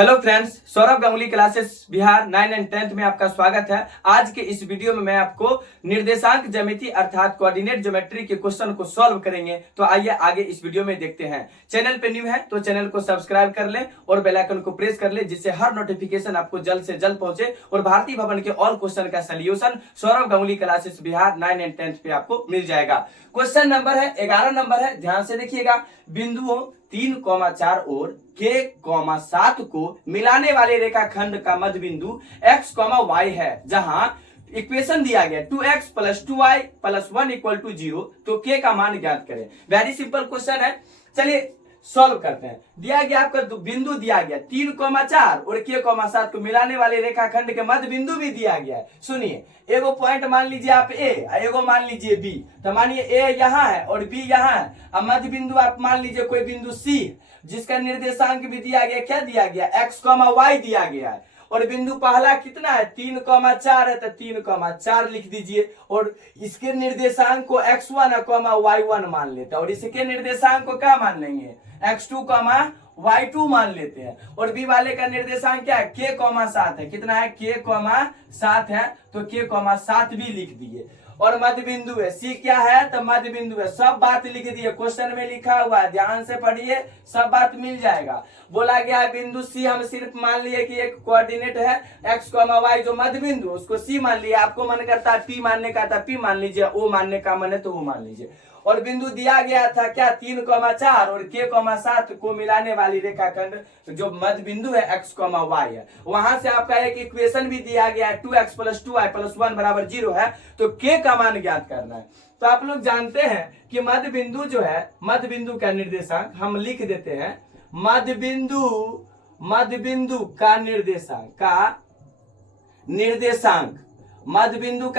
Hello friends, Saurabh Ganguly classes Bihar 9 and 10th में आपका स्वागत है। आज के इस वीडियो में मैं आपको निर्देशांक ज्यामिति अर्थात कोऑर्डिनेट ज्योमेट्री के क्वेश्चन को सॉल्व करेंगे। तो आइए आगे इस वीडियो में देखते हैं। चैनल पे न्यू है तो चैनल को सब्सक्राइब कर ले और बेल आइकन को प्रेस कर ले, जिससे हर नोटिफिकेशन आपको जल्द से जल्द पहुंचे और भारतीय भवन के ऑल क्वेश्चन का solution Saurabh Ganguly classes Bihar 9 and 10th पे आपको मिल जाएगा। क्वेश्चन नंबर है 11 नंबर है, ध्यान से देखिएगा। बिंदुओं 3,4 और K,7 को मिलाने वाले रेखाखंड का मध्य बिंदु x, y है, जहां इक्वेशन दिया गया 2x + 2y + 1 = 0। तो k का मान ज्ञात करें। वेरी सिंपल क्वेश्चन है, चलिए सॉल्व करते हैं। दिया गया आपका बिंदु दिया गया 3,4 और K,7 को मिलाने वाले रेखाखंड के मध्य बिंदु भी दिया गया है। सुनिए, एगो पॉइंट मान लीजिए आप A, एगो मान लीजिए B। तो मानिए A यहाँ है और B यहाँ है। अब मध्य बिंदु आप मान लीजिए कोई बिंदु C, जिसका निर्देशांक भी दिया गया, क्या दिया गया, x, y दिया गया है। और बिंदु पहला कितना है, 3,4 है, तो 3,4 लिख दीजिए। और इसके निर्देशांक को x1 y1 मान लेते हैं और इसके निर्देशांक को क्या मान लेंगे, x2 y2 मान लेते हैं। और बी वाले का निर्देशांक क्या है, K,7 है। कितना है, K,7 है, तो K,7 भी लिख दिए। और मध्य बिंदु है C, क्या है, तो मध्य बिंदु है। सब बात लिख दिए, क्वेश्चन में लिखा हुआ है, ध्यान से पढ़िए, सब बात मिल जाएगा। बोला गया है बिंदु C, हम सिर्फ मान लिए कि एक कोऑर्डिनेट है x, y, जो मध्य बिंदु उसको C मान लिया। आपको मन करता है P मानने का, था P मान लीजिए, O मानने का मन है तो O मान लीजिए। और बिंदु दिया गया था क्या, 3,4 और K,7 को मिलाने वाली रेखाखंड जो मध्य बिंदु है x, y है। वहां से आपका एक इक्वेशन भी दिया गया है 2x + 2y + 1 = 0 है। तो K का मान ज्ञात करना है। तो आप लोग जानते हैं कि मध्य बिंदु जो है, मध्य बिंदु का निर्देशांक हम लिख देते हैं। मध्य बिंदु का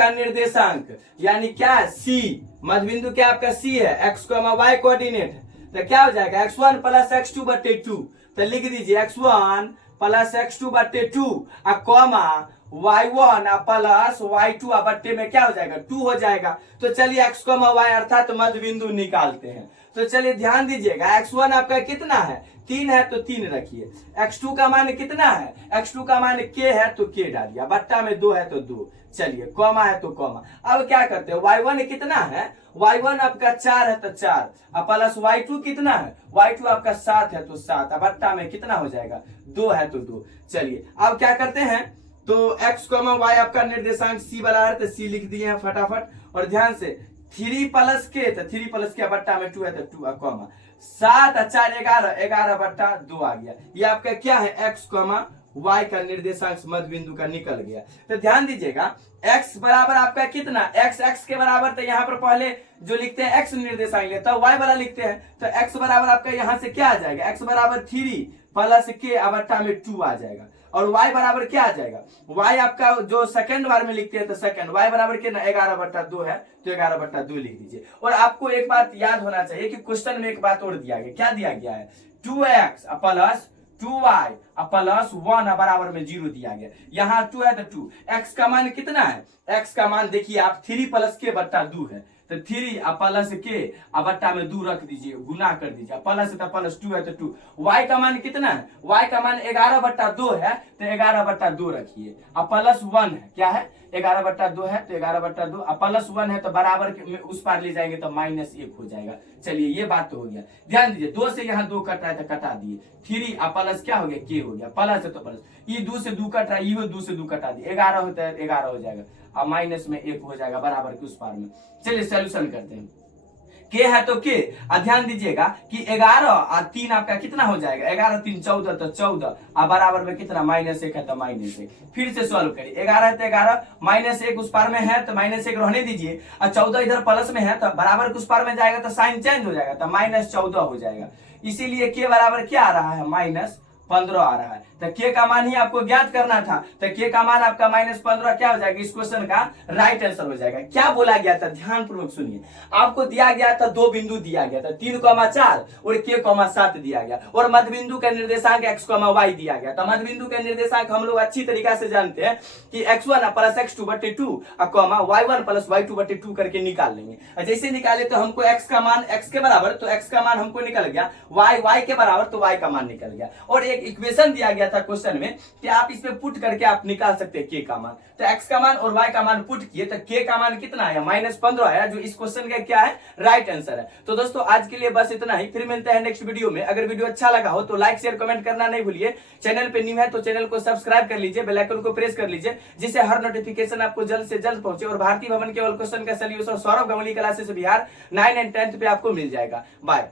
निर्देशांक यानी क्या है, C। मध्य बिंदु क्या आपका C है, x, y कोऑर्डिनेट है। तो क्या हो जाएगा, x1 + x2/2। तो लिख दीजिए x1 + x2/2 y1 + y2 में क्या हो जाएगा, 2 हो जाएगा। तो चलिए x, y अर्थात मध्य बिंदु निकालते हैं। तो चलिए ध्यान दीजिएगा, x1 आपका कितना है, 3 है, तो 3 रखिए। x2 का मान कितना है, x2 का मान k है, तो k डालिए। बट्टा में 2 है तो 2। चलिए कॉमा है तो कॉमा। अब क्या करते हैं, y1 कितना है, y1 आपका 4 है तो 4, प्लस y2 कितना है, y2 आपका 7 है तो 7, बट्टा में कितना हो जाएगा, 2 है तो 2। चलिए अब क्या करते हैं, तो x, y आपका निर्देशांक C बराबर, तो C लिख दिए हैं फटाफट। और ध्यान से 3 + k, तो 3 + k बट्टा में 2 है तो 2, कॉमा 7 और 4 11, 11/2 आ गया। ये आपका क्या है, x, y का निर्देशांक मध्य बिंदु का निकल गया। तो ध्यान दीजिएगा, x बराबर आपका कितना, x के बराबर, तो यहाँ पर पहले जो लिखते हैं x निर्देशांक लेते हैं, y वाला लिखते हैं। तो x बराबर आपका यहाँ से क्या आ जाएगा, x बराबर 3 + k बट्टा में 2 आ जाएगा। और y बराबर क्या आ जाएगा, y आपका जो सेकंड बार में लिखते हैं तो सेकंड, y बराबर कितना, 11/2 है, तो 11/2 लिख दीजिए। और आपको एक बात याद होना चाहिए कि क्वेश्चन में एक बात और दिया गया, क्या दिया गया है, 2x + 2y + 1 बराबर में 0 दिया गया। यहाँ 2 है तो 2, x का मान कितना है, x का मान देखिए आप 3 + k/2 है, तो 3 + k बट्टा में 2 रख दीजिए, गुना कर दीजिए, प्लस तो प्लस 2 है तो 2। y का मान कितना है, y का मान 11/2 है, तो 11/2 रखिए। प्लस 1 है, क्या है, 11/2 है, तो 11/2, प्लस 1 है तो बराबर में उस पार ले जाएंगे तो -1 हो जाएगा। चलिए ये बात तो हो गया। ध्यान दीजिए, 2 से यहाँ 2 कट रहा है तो कटा दिए, 3 प्लस क्या हो गया, k हो गया, प्लस है तो प्लस, ये 2 से 2 कट रहा है, ये 2 से 2 कटा दिए, 11 होता है 11 हो जाएगा, अब माइनस में 1 हो जाएगा बराबर के उस पार में। चलिए सोल्यूशन करते हैं। k है तो k, ध्यान दीजिएगा कि 11 और 3 आपका कितना हो जाएगा, 11 3 14, तो 14 और बराबर में कितना, -1 है तो -1। फिर से सॉल्व करिए, 11 है तो 11, -1 उस पार में है तो -1 रहने दीजिए, और 14 इधर प्लस में है तो बराबर के उस पार में जाएगा तो साइन चेंज हो जाएगा, तो -14 हो जाएगा। इसीलिए k बराबर क्या आ रहा है, -15 आ रहा है। तो k का मान ही आपको ज्ञात करना था, तो k का मान आपका -15 क्या हो जाएगा, इस क्वेश्चन का राइट आंसर हो जाएगा। क्या बोला गया था, ध्यान पूर्वक सुनिए। आपको दिया गया था, 2 बिंदु दिया गया था, 3,4 और K,7 दिया गया, और मध्य बिंदु का निर्देशांक x, y दिया गया। तो मध्य बिंदु का निर्देशांक हम लोग अच्छी तरीका से जानते हैं कि x1 + x2/2 y1 + y2/2 करके निकाल लेंगे। जैसे निकाले तो हमको x का मान x के बराबर, तो x का मान हमको निकल गया, y के बराबर, तो y का मान निकल गया। और एक एक इक्वेशन दिया गया था क्वेश्चन में कि आप इसमें पुट करके आप निकाल सकते हैं के का मान। तो एक्स का मान और वाई का मान पुट किए तो के का मान कितना आया, -15 आया, जो इस क्वेश्चन का क्या है, राइट आंसर है। तो दोस्तों आज के लिए बस इतना ही, फिर मिलते हैं नेक्स्ट वीडियो में। अगर वीडियो अच्छा लगा हो तो लाइक शेयर कमेंट करना नहीं भूलिए। चैनल पे न्यू है तो चैनल को सब्सक्राइब कर लीजिए, बेल आइकन को प्रेस कर लीजिए, जिससे हर नोटिफिकेशन आपको जल्द से जल्द पहुंचे। और भारतीय भवन केवल क्वेश्चन का solution Saurabh Ganguly classes Bihar 9 and 10th पे आपको मिल जाएगा। बाय।